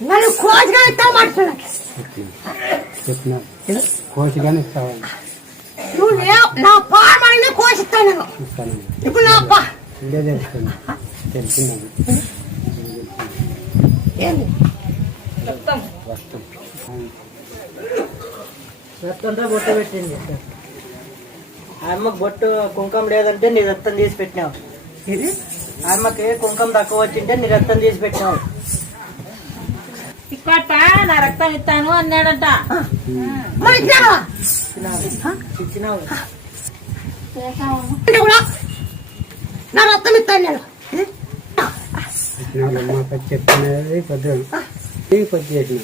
నన్ను కోచిగా ఇస్తావు మాట్లాడు చెప్పిన కోచిగానే ఇస్తావని నువ్వు నా పాడమని కోసిస్తాను నేను ఇప్పుడు నా పా ఇదే తెలిసిందని ఏంది రక్తంతో బొట్టు పెట్టింది అమ్మకు బొట్టు కుంకం లేదంటే నీ రక్తం తీసి పెట్టినావు. అమ్మకి కుంకం తక్కువ వచ్చింటే నీ రక్తం తీసి పెట్టినావు. ఇప్పట నా రక్తం ఇస్తాను అన్నాడంట. ఇచ్చినావు నా రక్తం ఇస్తాను నేను చెప్పినది పొద్దు చేసిన